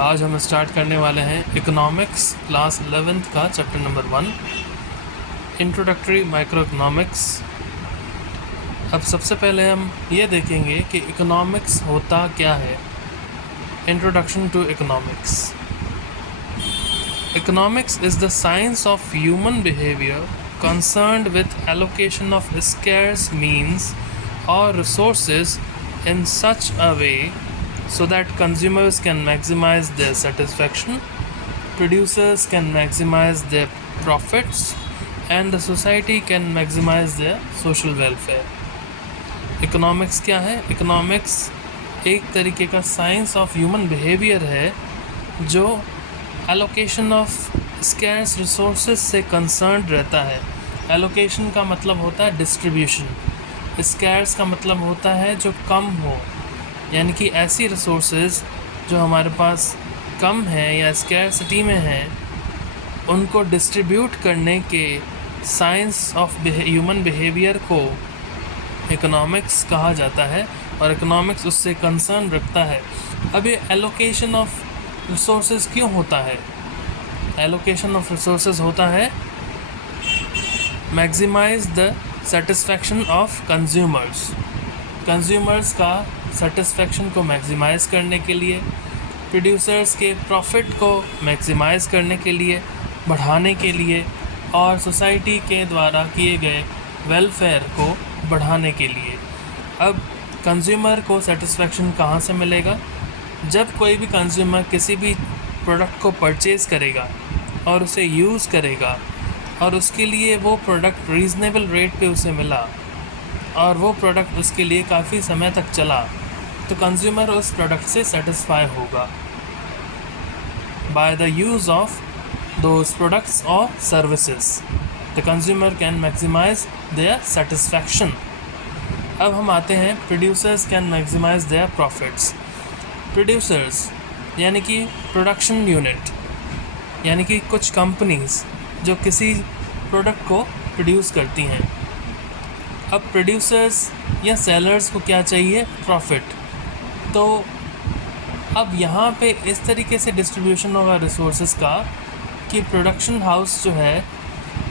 आज हम स्टार्ट करने वाले हैं इकोनॉमिक्स क्लास 11th का chapter number 1 introductory micro economics. अब सबसे पहले हम ये देखेंगे कि इकोनॉमिक्स होता क्या है। Introduction to economics. Economics is the science of human behaviour concerned with allocation of scarce means or resources in such a way so that consumers can maximize their satisfaction, producers can maximize their profits, and the society can maximize their social welfare. Economics क्या है? Economics एक तरीके का science of human behaviour है जो allocation of scarce resources से concerned रहता है। एलोकेशन का मतलब होता है डिस्ट्रीब्यूशन, स्कैर्स का मतलब होता है जो कम हो, यानी कि ऐसी रिसोर्सेज जो हमारे पास कम है या स्कैर्सिटी में है उनको डिस्ट्रीब्यूट करने के साइंस ऑफ ह्यूमन बिहेवियर को इकोनॉमिक्स कहा जाता है और इकोनॉमिक्स उससे कंसर्न रखता है। अब ये एलोकेशन ऑफ रिसोर्सेज क्यों होता है? एलोकेशन ऑफ रिसोर्सेज होता है maximise the satisfaction of consumers. Consumers का सेटिस्फैक्शन को मैक्सिमाइज़ करने के लिए, प्रोड्यूसर्स के प्रॉफिट को मैक्सिमाइज़ करने के लिए, बढ़ाने के लिए, और सोसाइटी के द्वारा किए गए वेलफेयर को बढ़ाने के लिए। अब कंज्यूमर को सेटिस्फैक्शन कहाँ से मिलेगा? जब कोई भी कंज्यूमर किसी भी प्रोडक्ट को परचेज़ करेगा और उसे यूज़ करेगा और उसके लिए वो प्रोडक्ट रीज़नेबल रेट पे उसे मिला और वो प्रोडक्ट उसके लिए काफ़ी समय तक चला, तो कंज्यूमर उस प्रोडक्ट से सेटिस्फाई होगा by the use of those products और services. The consumer can maximise their satisfaction. अब हम आते हैं producers can maximise their profits. Producers यानी कि प्रोडक्शन यूनिट, यानी कि कुछ कंपनीज़ जो किसी प्रोडक्ट को प्रोड्यूस करती हैं। अब प्रोड्यूसर्स या सेलर्स को क्या चाहिए? प्रॉफिट। तो अब यहाँ पे इस तरीके से डिस्ट्रीब्यूशन होगा रिसोर्सेज का कि प्रोडक्शन हाउस जो है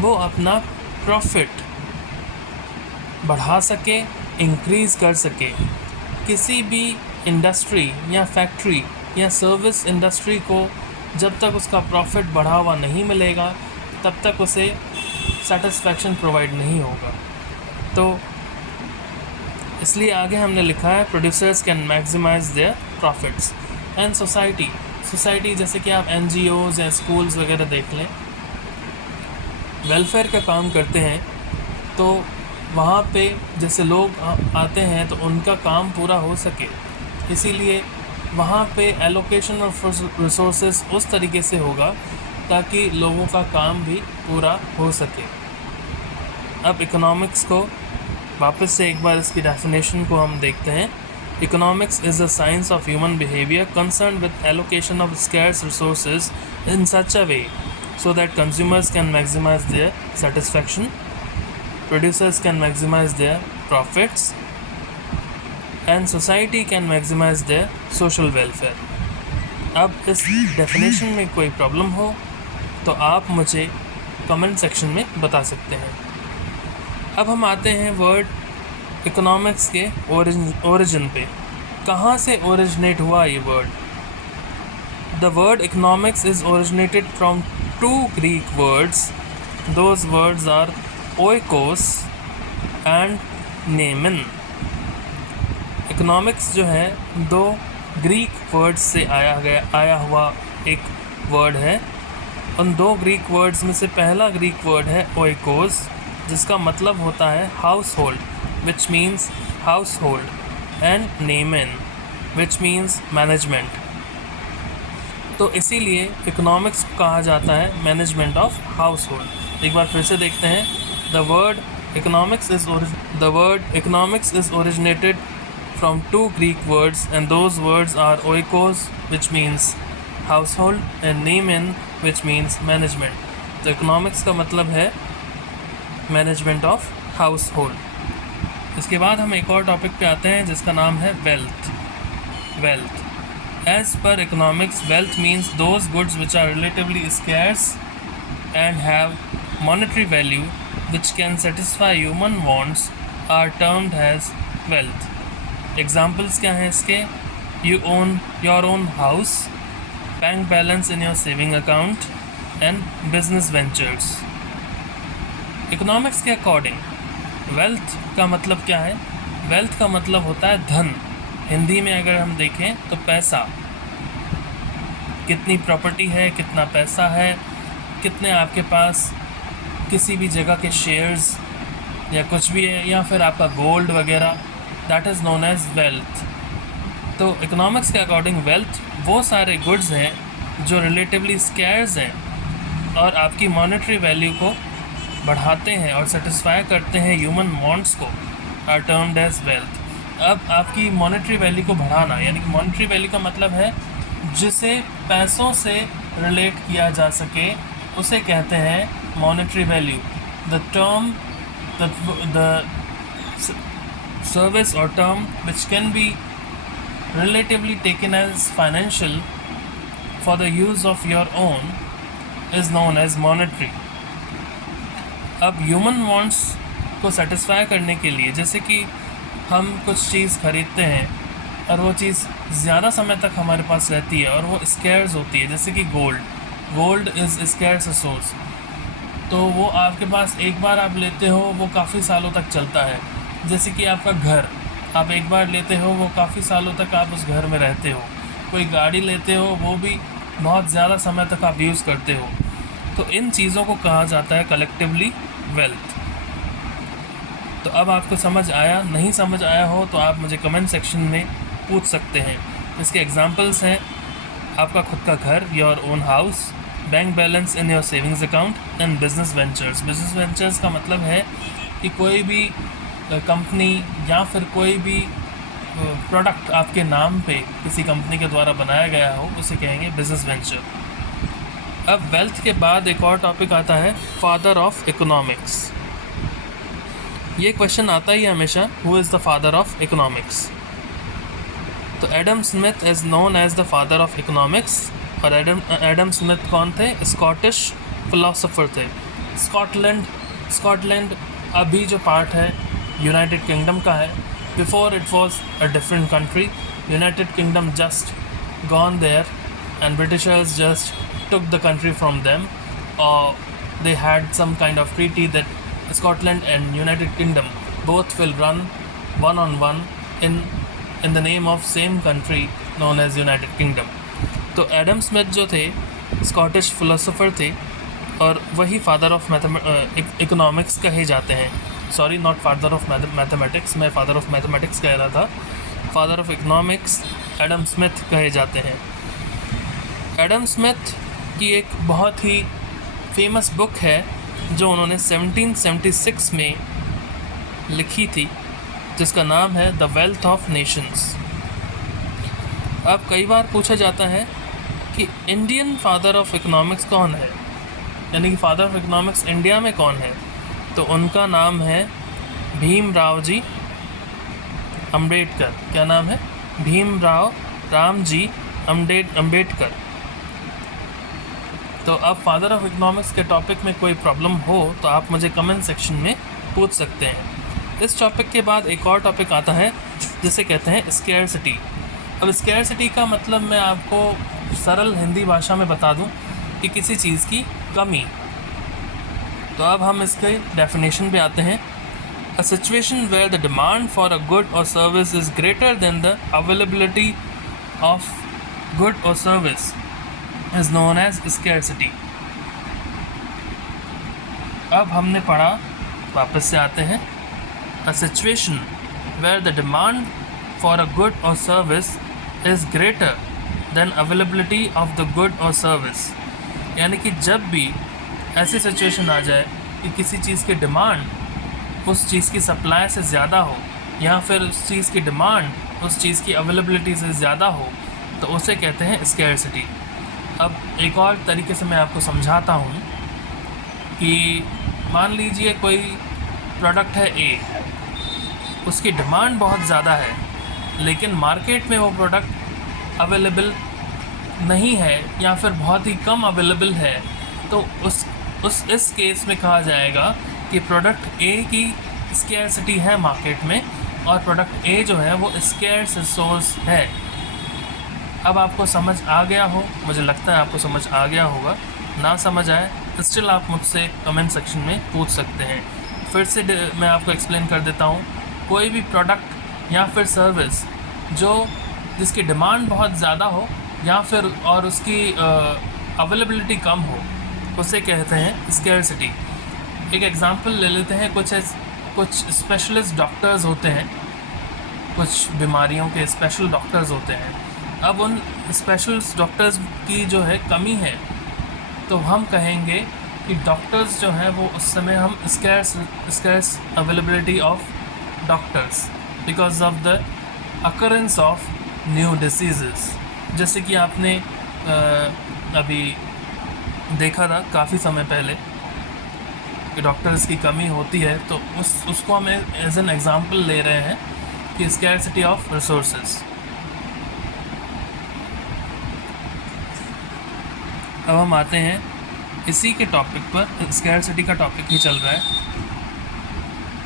वो अपना प्रॉफिट बढ़ा सके, इंक्रीज़ कर सके। किसी भी इंडस्ट्री या फैक्ट्री या सर्विस इंडस्ट्री को जब तक उसका प्रॉफिट बढ़ा हुआ नहीं मिलेगा तब तक उसे सेटिस्फैक्शन प्रोवाइड नहीं होगा। तो इसलिए आगे हमने लिखा है producers can maximise their profits. And society जैसे कि आप NGOs या स्कूल्स वगैरह देख लें, वेलफेयर का काम करते हैं, तो वहाँ पे जैसे लोग आते हैं तो उनका काम पूरा हो सके, इसीलिए वहाँ पे एलोकेशन ऑफ रिसोर्सेज उस तरीके से होगा ताकि लोगों का काम भी पूरा हो सके। अब इकोनॉमिक्स को वापस से एक बार इसकी डेफिनेशन को हम देखते हैं। Economics is the science of human behaviour concern with allocation of scarce resources in such a way so that consumers can maximise their satisfaction, producers can maximise their profits, and society can maximise their social welfare. अब इस definition में कोई problem हो तो आप मुझे comment section में बता सकते हैं। अब हम आते हैं वर्ड इकोनॉमिक्स के ओरिजिन पे। कहाँ से ओरिजिनेट हुआ ये word? The word economics is originated from 2 Greek words. Those words are ओइकोस एंड नेमन। इकोनॉमिक्स जो है 2 ग्रीक वर्ड्स से आया हुआ एक वर्ड है। उन 2 ग्रीक वर्ड्स में से पहला ग्रीक वर्ड है ओइकोस, जिसका मतलब होता है house hold, which means house hold, and Neyman which means management. तो इसीलिए इकोनॉमिक्स को कहा जाता है मैनेजमेंट ऑफ हाउस होल्ड। एक बार फिर से देखते हैं। The word economics is originated from 2 Greek words, and those words are oikos, which means household, and nemen, which means management. तो economics का मतलब है management of household। इसके बाद हम एक और टॉपिक पे आते हैं जिसका नाम है wealth. As per economics, wealth means those goods which are relatively scarce and have monetary value which can satisfy human wants are termed as wealth. Examples क्या हैं इसके? You own your own house, bank balance in your saving account and business ventures. Economics के according wealth का मतलब क्या है? wealth का मतलब होता है धन. हिंदी में अगर हम देखें तो पैसा. कितनी प्रॉपर्टी है, कितना पैसा है, कितने आपके पास किसी भी जगह के शेयर्स या कुछ भी है, या फिर आपका गोल्ड वगैरह, that is known as wealth. तो इकोनॉमिक्स के अकॉर्डिंग वेल्थ वो सारे गुड्स हैं जो रिलेटिवली स्कैर्स हैं और आपकी मॉनेटरी वैल्यू को बढ़ाते हैं और सेटिस्फाई करते हैं ह्यूमन वांट्स को, आर टर्म्ड एज वेल्थ. अब आपकी मॉनेटरी वैल्यू को बढ़ाना, यानी कि मॉनेटरी वैल्यू का मतलब है जिसे पैसों से रिलेट किया जा सके, उसे कहते हैं monetary value. The term the service और term which can be relatively taken as financial for the use of your own is known as monetary. अब ह्यूमन वांट्स को सेटिस्फाई करने के लिए, जैसे कि हम कुछ चीज़ खरीदते हैं और वो चीज़ ज़्यादा समय तक हमारे पास रहती है और वो स्कैर्स होती है, जैसे कि गोल्ड इज़ स्कैर्स रिसोर्स. तो वो आपके पास एक बार आप लेते हो वो काफ़ी सालों तक चलता है. जैसे कि आपका घर आप एक बार लेते हो, वो काफ़ी सालों तक आप उस घर में रहते हो. कोई गाड़ी लेते हो, वो भी बहुत ज़्यादा समय तक आप यूज़ करते हो. तो इन चीज़ों को कहा जाता है कलेक्टिवली वेल्थ. तो अब आपको समझ आया? नहीं समझ आया हो तो आप मुझे कमेंट सेक्शन में पूछ सकते हैं. इसके एग्जांपल्स हैं आपका खुद का घर, your own house, bank balance in your savings account and business ventures. Business ventures का मतलब है कि कोई भी कंपनी या फिर कोई भी प्रोडक्ट आपके नाम पे किसी कंपनी के द्वारा बनाया गया हो, उसे कहेंगे बिजनेस वेंचर. अब वेल्थ के बाद एक और टॉपिक आता है फादर ऑफ इकोनॉमिक्स. ये क्वेश्चन आता ही है हमेशा, who is the father of economics. तो Adam Smith is known as the father of economics. और एडम स्मिथ कौन थे? स्कॉटिश फिलोसोफर थे. स्कॉटलैंड अभी जो पार्ट है यूनाइटेड किंगडम का है. Before it was a different country. United Kingdom just gone there and Britishers just took the country from them, or they had some kind of treaty that Scotland and United Kingdom both will run one on one in the name of same country known as United Kingdom. तो Adam Smith जो थे Scottish philosopher थे और वही father of economics कहे जाते हैं. Sorry, not father of mathematics, मैं फादर ऑफ मैथमेटिक्स कह रहा था. Father of economics Adam Smith कहे जाते हैं. एडम स्मिथ की एक बहुत ही फेमस बुक है जो उन्होंने 1776 में लिखी थी, जिसका नाम है द वेल्थ ऑफ नेशंस. अब कई बार पूछा जाता है कि इंडियन फादर ऑफ इकोनॉमिक्स कौन है, यानी कि फादर ऑफ इकोनॉमिक्स इंडिया में कौन है. तो उनका नाम है भीमराव जी अम्बेडकर. क्या नाम है? भीमराव रामजी अम्बेडकर. तो अब फादर ऑफ इकोनॉमिक्स के टॉपिक में कोई प्रॉब्लम हो तो आप मुझे कमेंट सेक्शन में पूछ सकते हैं. इस टॉपिक के बाद एक और टॉपिक आता है जिसे कहते हैं स्कैरसिटी. अब स्कैरसिटी का मतलब मैं आपको सरल हिंदी भाषा में बता दूं कि किसी चीज़ की कमी. तो अब हम इसके डेफिनेशन पे आते हैं. A situation where the demand for a good और service is greater than the availability of good और service is known as scarcity. अब हमने पढ़ा, वापस से आते हैं. A situation where the demand for a good or service is greater than availability of the good or service. यानी कि जब भी ऐसी सिचुएशन आ जाए कि किसी चीज़ की डिमांड उस चीज़ की सप्लाई से ज़्यादा हो, या फिर उस चीज़ की डिमांड उस चीज़ की अवेलेबिलिटी से ज़्यादा हो, तो उसे कहते हैं स्कैरसिटी. अब एक और तरीके से मैं आपको समझाता हूँ कि मान लीजिए कोई प्रोडक्ट है ए, उसकी डिमांड बहुत ज़्यादा है, लेकिन मार्केट में वो प्रोडक्ट अवेलेबल नहीं है या फिर बहुत ही कम अवेलेबल है, तो इस केस में कहा जाएगा कि प्रोडक्ट ए की स्कैरसिटी है मार्केट में और प्रोडक्ट ए जो है वो स्कैर्स रिसोर्स है। अब आपको समझ आ गया हो, मुझे लगता है आपको समझ आ गया होगा। ना समझ आए स्टिल आप मुझसे कमेंट सेक्शन में पूछ सकते हैं। फिर से मैं आपको एक्सप्लेन कर देता हूँ। कोई भी प्रोडक्ट या फिर सर्विस जिसकी डिमांड बहुत ज़्यादा हो या फिर और उसकी अवेलेबिलिटी कम हो, उसे कहते हैं स्कैरसिटी। एक एग्जांपल ले लेते हैं। कुछ स्पेशलिस्ट डॉक्टर्स होते हैं, कुछ बीमारियों के स्पेशल डॉक्टर्स होते हैं। अब उन स्पेशलिस्ट डॉक्टर्स की जो है कमी है, तो हम कहेंगे कि डॉक्टर्स जो हैं वो उस समय हम scarce availability of doctors because of the occurrence of new diseases. जैसे कि आपने अभी देखा था काफ़ी समय पहले कि डॉक्टर्स की कमी होती है, तो उसको हम एज एन एग्ज़ाम्पल ले रहे हैं कि स्कैरसिटी ऑफ रिसोर्सेज। अब हम आते हैं इसी के टॉपिक पर, स्कैरसिटी का टॉपिक ही चल रहा है।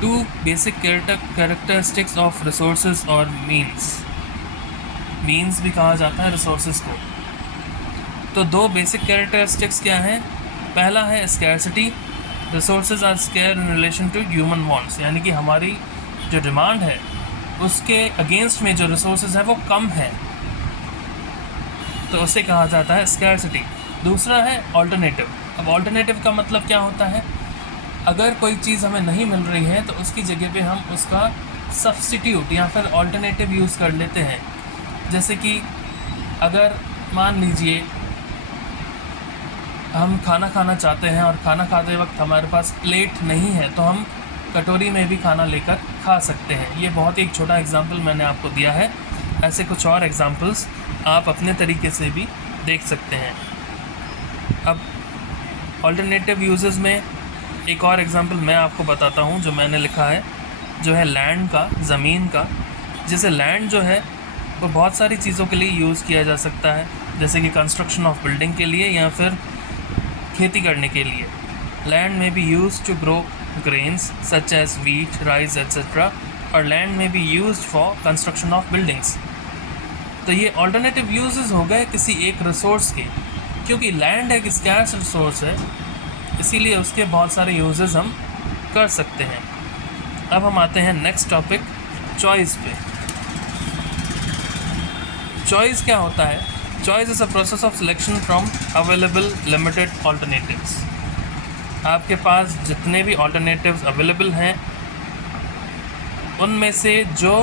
2 बेसिक कैरेक्टरिस्टिक्स ऑफ रिसोर्सेज और मीन्स भी कहा जाता है रिसोर्सेज को। तो 2 बेसिक कैरेक्टरिस्टिक्स क्या हैं? पहला है scarcity. Resources are scarce in relation to human wants, यानी कि हमारी जो डिमांड है उसके अगेंस्ट में जो रिसोर्सेज है वो कम है, तो उसे कहा जाता है स्कैरसिटी। दूसरा है ऑल्टरनेटिव। अब ऑल्टरनेटिव का मतलब क्या होता है? अगर कोई चीज़ हमें नहीं मिल रही है तो उसकी जगह पे हम उसका सब्स्टिट्यूट या फिर ऑल्टरनेटिव यूज़ कर लेते हैं। जैसे कि अगर मान लीजिए हम खाना खाना चाहते हैं और खाना खाते वक्त हमारे पास प्लेट नहीं है, तो हम कटोरी में भी खाना लेकर खा सकते हैं। ये बहुत ही एक छोटा एग्जांपल मैंने आपको दिया है। ऐसे कुछ और एग्जांपल्स आप अपने तरीके से भी देख सकते हैं। अब ऑल्टरनेटिव यूजेस में एक और एग्जांपल मैं आपको बताता हूँ जो मैंने लिखा है, जो है लैंड का, ज़मीन का। जैसे लैंड जो है वो बहुत सारी चीज़ों के लिए यूज़ किया जा सकता है, जैसे कि कंस्ट्रक्शन ऑफ बिल्डिंग के लिए या फिर खेती करने के लिए। लैंड में be use to grow grains such as wheat, rice etcetera, और लैंड में be use for construction of buildings. तो ये ऑल्टरनेटिव यूजेस हो गए किसी एक रिसोर्स के, क्योंकि लैंड एक स्कैर्स रिसोर्स है, इसीलिए उसके बहुत सारे यूजेस हम कर सकते हैं। अब हम आते हैं नेक्स्ट टॉपिक, चॉइस पे। चॉइस क्या होता है? Choice is a process of selection from available limited alternatives. आपके पास जितने भी ऑल्टरनेटिव्स अवेलेबल हैं उनमें से जो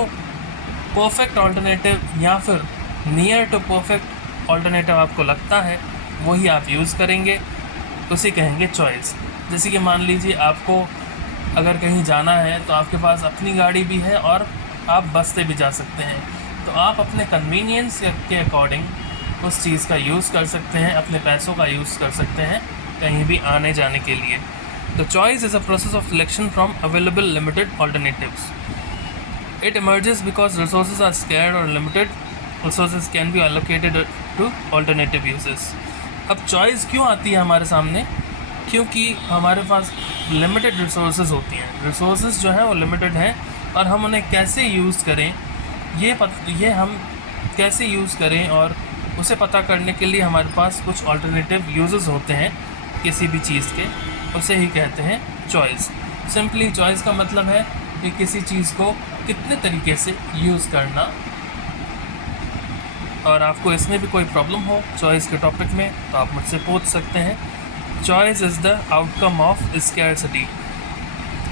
परफेक्ट ऑल्टरनेटिव या फिर नियर टू परफेक्ट ऑल्टरनेटिव आपको लगता है वही आप यूज़ करेंगे, उसे कहेंगे चॉइस। जैसे कि मान लीजिए आपको अगर कहीं जाना है तो आपके पास अपनी गाड़ी भी है और आप बस से भी जा सकते हैं, तो आप अपने कन्वीनियंस के अकॉर्डिंग उस चीज़ का यूज़ कर सकते हैं, अपने पैसों का यूज़ कर सकते हैं कहीं भी आने जाने के लिए। तो choice is a process of selection from available limited alternatives. It emerges because resources are scarce or limited. Resources can be allocated to alternative uses. अब चॉइस क्यों आती है हमारे सामने? क्योंकि हमारे पास लिमिटेड रिसोर्सेज होती हैं। रिसोर्सेज जो हैं वो लिमिटेड हैं और हम उन्हें कैसे यूज़ करें ये हम कैसे यूज़ करें और उसे पता करने के लिए हमारे पास कुछ ऑल्टरनेटिव यूजेस होते हैं किसी भी चीज़ के, उसे ही कहते हैं चॉइस। सिंपली चॉइस का मतलब है कि किसी चीज़ को कितने तरीके से यूज़ करना। और आपको इसमें भी कोई प्रॉब्लम हो चॉइस के टॉपिक में तो आप मुझसे पूछ सकते हैं। Choice is the outcome of scarcity.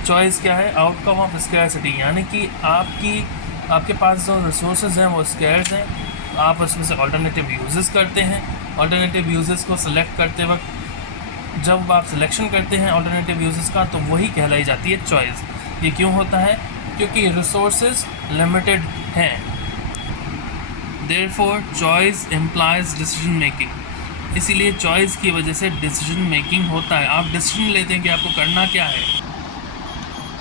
Choice क्या है? आउटकम ऑफ स्कैरसिटी, यानी कि आपके पास जो रिसोर्सेज हैं वो स्कैर्स हैं, तो आप उसमें से ऑल्टरनेटिव यूजेस करते हैं। ऑल्टरनेटिव यूजेस को सिलेक्ट करते वक्त जब आप सिलेक्शन करते हैं ऑल्टरनेटिव यूजेस का, तो वही कहलाई जाती है चॉइस। ये क्यों होता है? क्योंकि रिसोर्सेज लिमिटेड हैं। Therefore, choice implies decision making. इसीलिए चॉइस की वजह से डिसीजन मेकिंग होता है। आप डिसीजन लेते हैं कि आपको करना क्या है।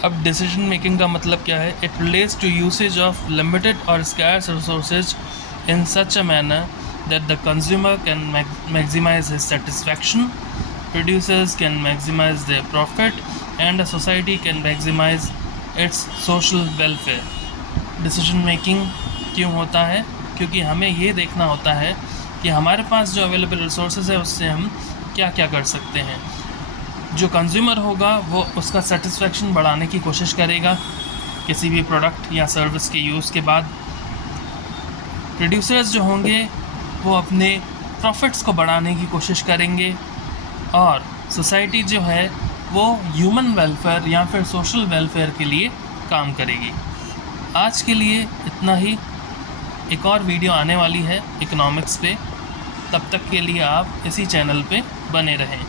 अब डिसीजन मेकिंग का मतलब क्या है? It relates to usage of limited और scarce resources in such a manner that the consumer can maximize his satisfaction, producers can maximize their profit, and a society can maximize its social welfare. Decision making क्यों होता है? क्योंकि हमें ये देखना होता है कि हमारे पास जो अवेलेबल रिसोर्सेज है उससे हम क्या क्या कर सकते हैं. जो कंज्यूमर होगा वो उसका सेटिस्फेक्शन बढ़ाने की कोशिश करेगा किसी भी प्रोडक्ट या सर्विस के यूज़ के बाद. प्रोड्यूसर्स जो होंगे वो अपने प्रॉफिट्स को बढ़ाने की कोशिश करेंगे, और सोसाइटी जो है वो ह्यूमन वेलफेयर या फिर सोशल वेलफेयर के लिए काम करेगी. आज के लिए इतना ही. एक और वीडियो आने वाली है इकोनॉमिक्स पे. तब तक के लिए आप इसी चैनल पे बने रहें.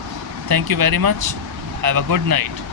Thank you very much. Have a good night.